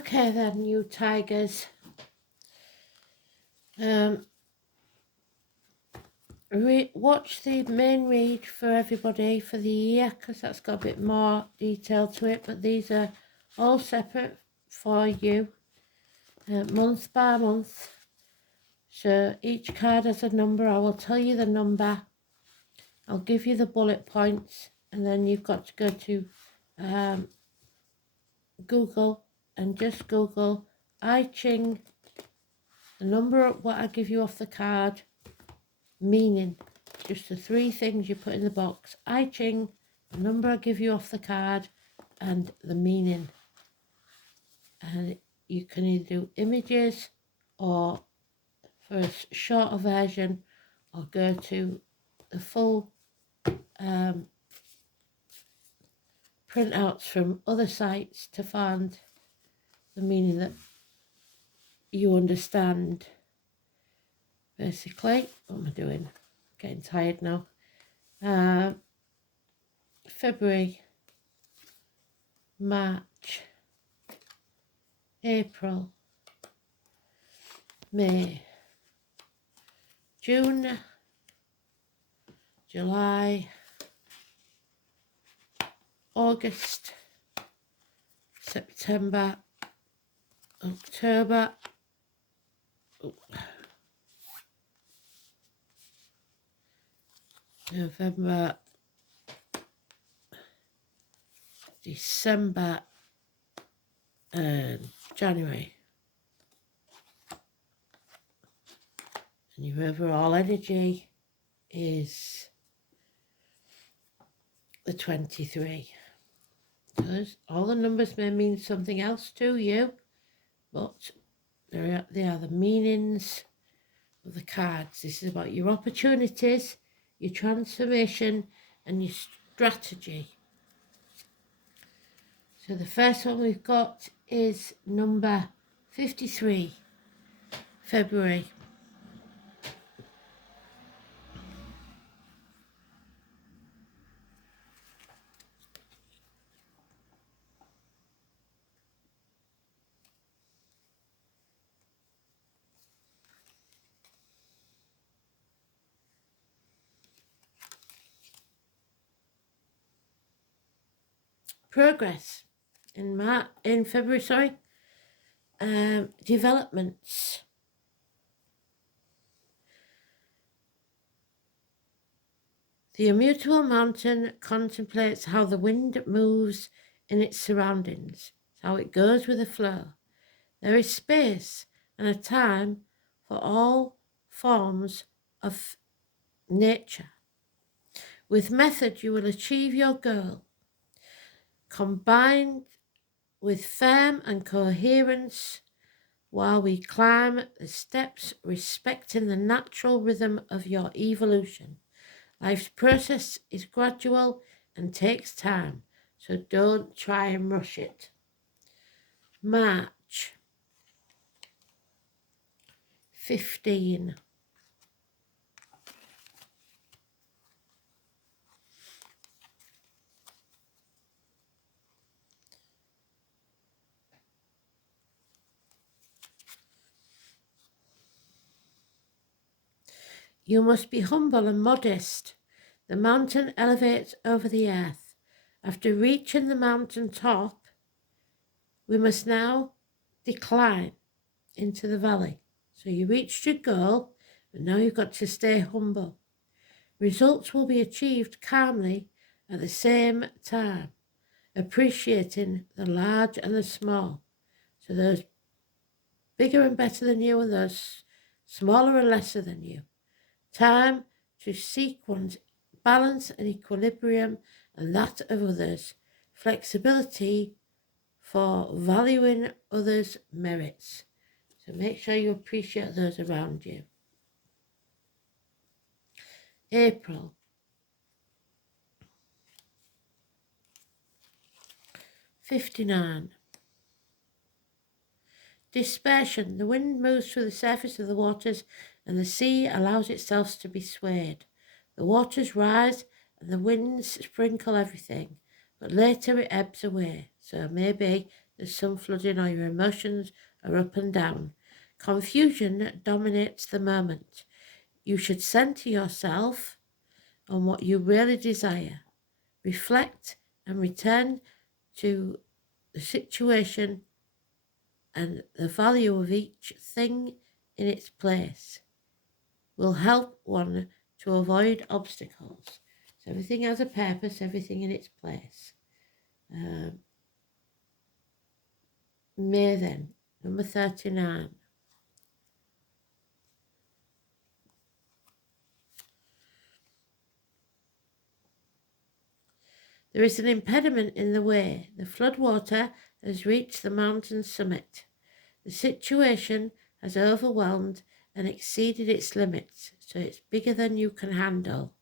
Okay then, you tigers. Watch the main read for everybody for the year, because that's got a bit more detail to it, but these are all separate for you, month by month. So each card has a number. I will tell you the number, I'll give you the bullet points, and then you've got to go to Google and just Google I Ching, the number of what I give you off the card, meaning, just the three things you put in the box: I Ching, the number I give you off the card, and the meaning. And you can either do images, or for a shorter version, or go to the full printouts from other sites to find the meaning that you understand. Basically, what am I doing? Getting tired now. February, March, April, May, June, July, August, September, October, November, December, and January. And your overall energy is the 23. All the numbers may mean something else to you, but they are the meanings of the cards. This is about your opportunities, your transformation, and your strategy. So the first one we've got is number 53, February. Progress in February, sorry. Developments. The immutable mountain contemplates how the wind moves in its surroundings, how it goes with the flow. There is space and a time for all forms of nature. With method, you will achieve your goal. Combined with firm and coherence, while we climb the steps, respecting the natural rhythm of your evolution. Life's process is gradual and takes time, so don't try and rush it. March 15. You must be humble and modest. The mountain elevates over the earth. After reaching the mountain top, we must now decline into the valley. So you reached your goal, but now you've got to stay humble. Results will be achieved calmly at the same time, appreciating the large and the small. So those bigger and better than you, and those smaller and lesser than you. Time to seek one's balance and equilibrium and that of others. Flexibility for valuing others' merits. So make sure you appreciate those around you. April. '59. Dispersion. The wind moves through the surface of the waters, and the sea allows itself to be swayed. The waters rise and the winds sprinkle everything, but later it ebbs away. So maybe there's some flooding or your emotions are up and down. Confusion dominates the moment. You should center yourself on what you really desire. Reflect and return to the situation and the value of each thing in its place will help one to avoid obstacles. So everything has a purpose, everything in its place. May then, number 39. There is an impediment in the way. The floodwater has reached the mountain summit. The situation has overwhelmed and exceeded its limits, so it's bigger than you can handle.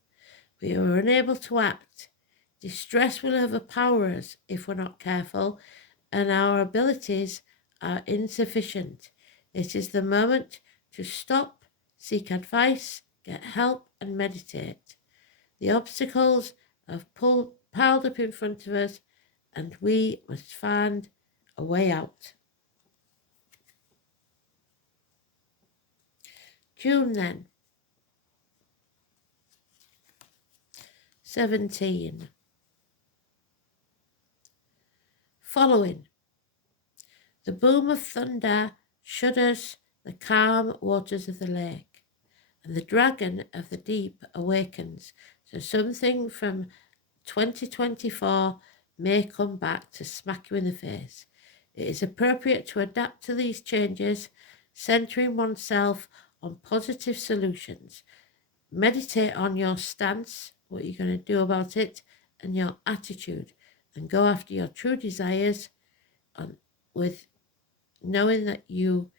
We are unable to act. Distress will overpower us if we're not careful, and our abilities are insufficient. It is the moment to stop, seek advice, get help, and meditate. The obstacles have piled up in front of us, and we must find a way out. June then. 17. Following. The boom of thunder shudders the calm waters of the lake, and the dragon of the deep awakens. So something from 2024 may come back to smack you in the face. It is appropriate to adapt to these changes, centering oneself on positive solutions. Meditate on your stance, what you're going to do about it, and your attitude, and go after your true desires with knowing that you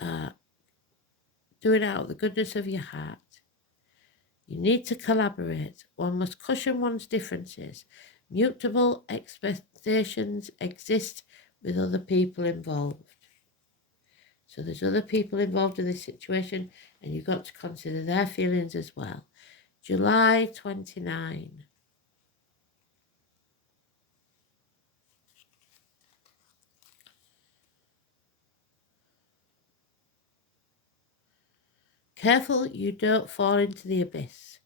do it out of the goodness of your heart. You need to collaborate. One must cushion one's differences. Mutable expectations exist with other people involved. So there's other people involved in this situation, and you've got to consider their feelings as well. July 29. Careful you don't fall into the abyss.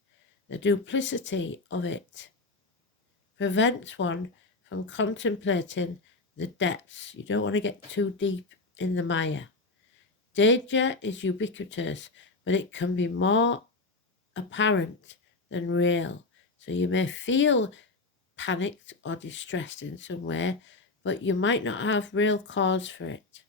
The duplicity of it prevents one from contemplating the depths. You don't want to get too deep in the mire. Danger is ubiquitous, but it can be more apparent than real. So you may feel panicked or distressed in some way, but you might not have real cause for it.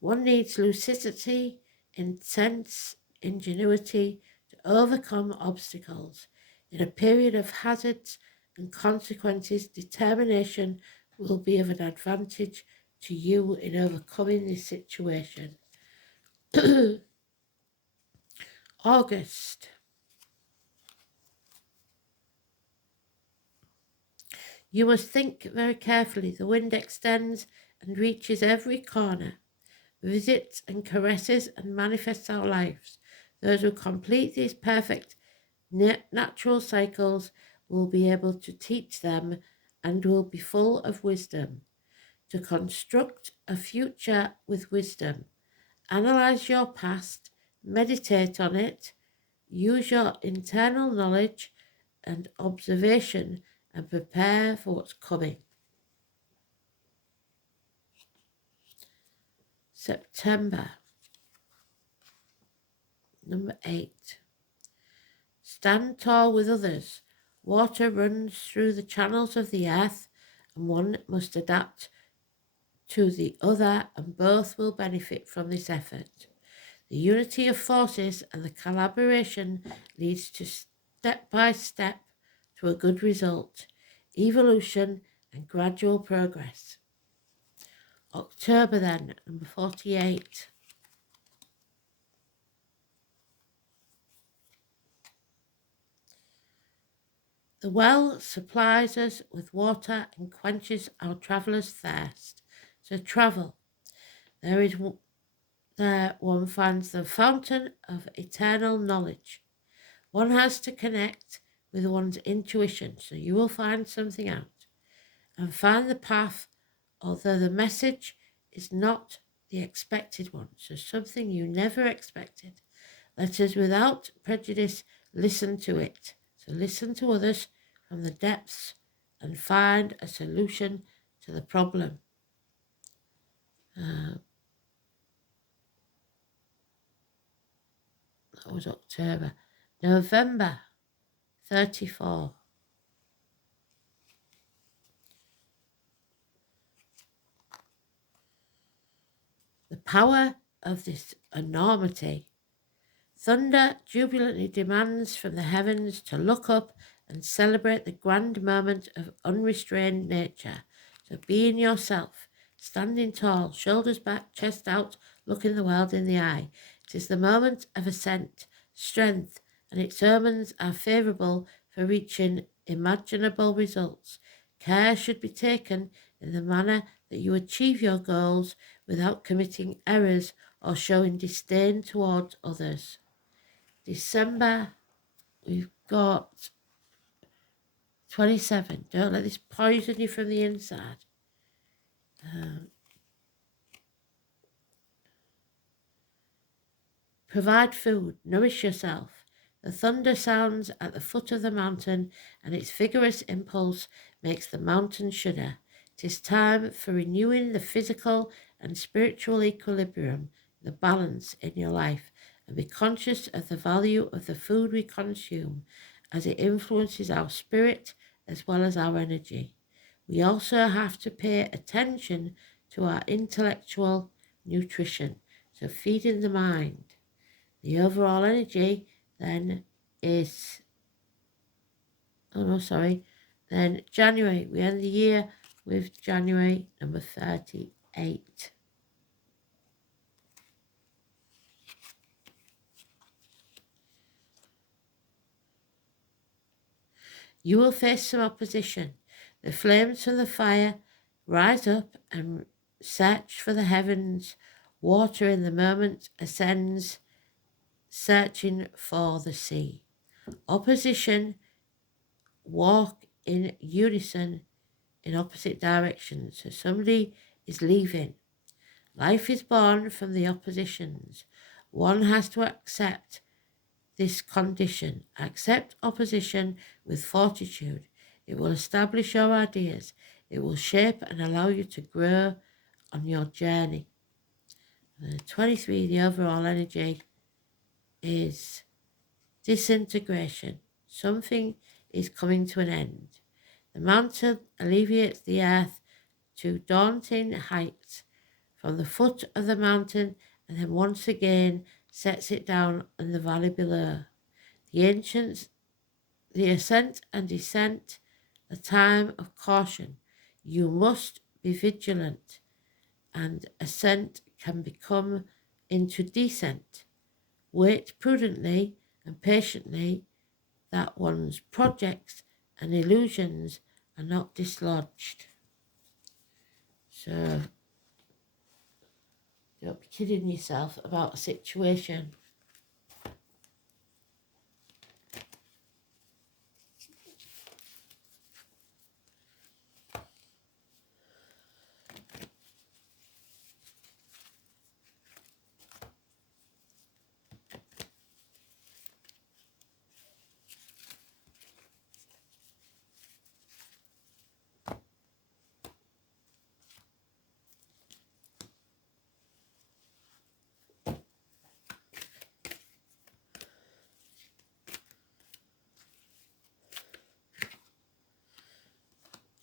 One needs lucidity, intense ingenuity to overcome obstacles. In a period of hazards and consequences, determination will be of an advantage to you in overcoming this situation. August. You must think very carefully. The wind extends and reaches every corner, visits and caresses and manifests our lives. Those who complete these perfect natural cycles will be able to teach them and will be full of wisdom. To construct a future with wisdom, analyze your past, meditate on it, use your internal knowledge and observation, and prepare for what's coming. September. Number 8. Stand tall with others. Water runs through the channels of the earth, and one must adapt to the other, and both will benefit from this effort. The unity of forces and the collaboration leads to step by step to a good result, evolution and gradual progress. October then, number 48. The well supplies us with water and quenches our traveller's thirst. So travel. There one finds the fountain of eternal knowledge. One has to connect with one's intuition, so you will find something out and find the path although the message is not the expected one, so something you never expected. Let us, without prejudice, listen to it. So listen to others from the depths and find a solution to the problem. That was October. November 34. The power of this enormity. Thunder jubilantly demands from the heavens to look up and celebrate the grand moment of unrestrained nature. So being yourself, standing tall, shoulders back, chest out, looking the world in the eye. It is the moment of ascent, strength, and its omens are favourable for reaching imaginable results. Care should be taken in the manner that you achieve your goals without committing errors or showing disdain towards others. December, we've got 27. Don't let this poison you from the inside. Provide food, nourish yourself. The thunder sounds at the foot of the mountain, and its vigorous impulse makes the mountain shudder. It is time for renewing the physical and spiritual equilibrium, the balance in your life, and be conscious of the value of the food we consume, as it influences our spirit as well as our energy. We also have to pay attention to our intellectual nutrition, so feeding the mind. The overall energy then is, then January. We end the year with January number 38. You will face some opposition. The flames from the fire rise up and search for the heavens. Water in the moment ascends, searching for the sea. Opposition walk in unison in opposite directions. So somebody is leaving. Life is born from the oppositions. One has to accept this condition. Accept opposition with fortitude. It will establish your ideas. It will shape and allow you to grow on your journey. 23, the overall energy is disintegration. Something is coming to an end. The mountain alleviates the earth to daunting heights from the foot of the mountain, and then once again sets it down in the valley below. The ascent and descent, a time of caution. You must be vigilant, and ascent can become into descent. Wait prudently and patiently that one's projects and illusions are not dislodged. So don't be kidding yourself about a situation.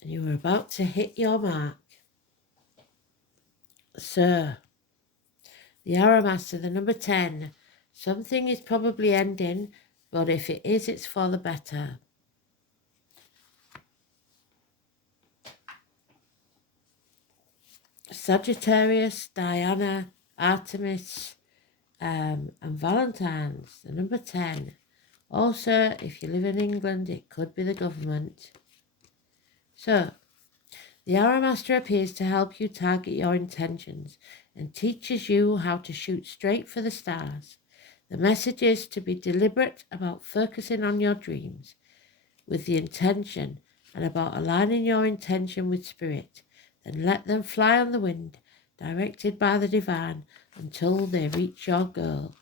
And you were about to hit your mark. So, the Arrow Master, the number 10. Something is probably ending, but if it is, it's for the better. Sagittarius, Diana, Artemis, and Valentine's, the number 10. Also, if you live in England, it could be the government. So, the Arrow Master appears to help you target your intentions and teaches you how to shoot straight for the stars. The message is to be deliberate about focusing on your dreams with the intention and about aligning your intention with spirit. Then let them fly on the wind, directed by the divine, until they reach your goal.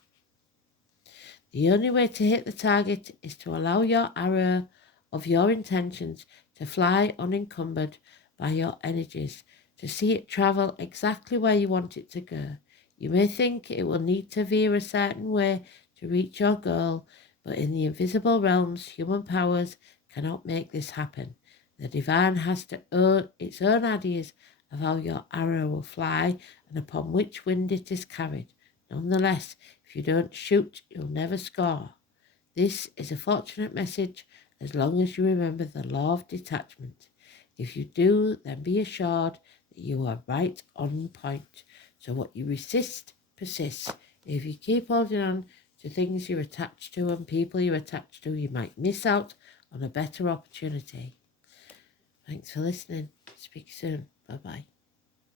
The only way to hit the target is to allow your arrow of your intentions to fly unencumbered by your energies, to see it travel exactly where you want it to go. You may think it will need to veer a certain way to reach your goal, but in the invisible realms, human powers cannot make this happen. The divine has to own its own ideas of how your arrow will fly and upon which wind it is carried. Nonetheless, if you don't shoot, you'll never score. This is a fortunate message as long as you remember the law of detachment. If you do, then be assured that you are right on point. So what you resist persists. If you keep holding on to things you're attached to and people you're attached to, you might miss out on a better opportunity. Thanks for listening. Speak soon. Bye-bye.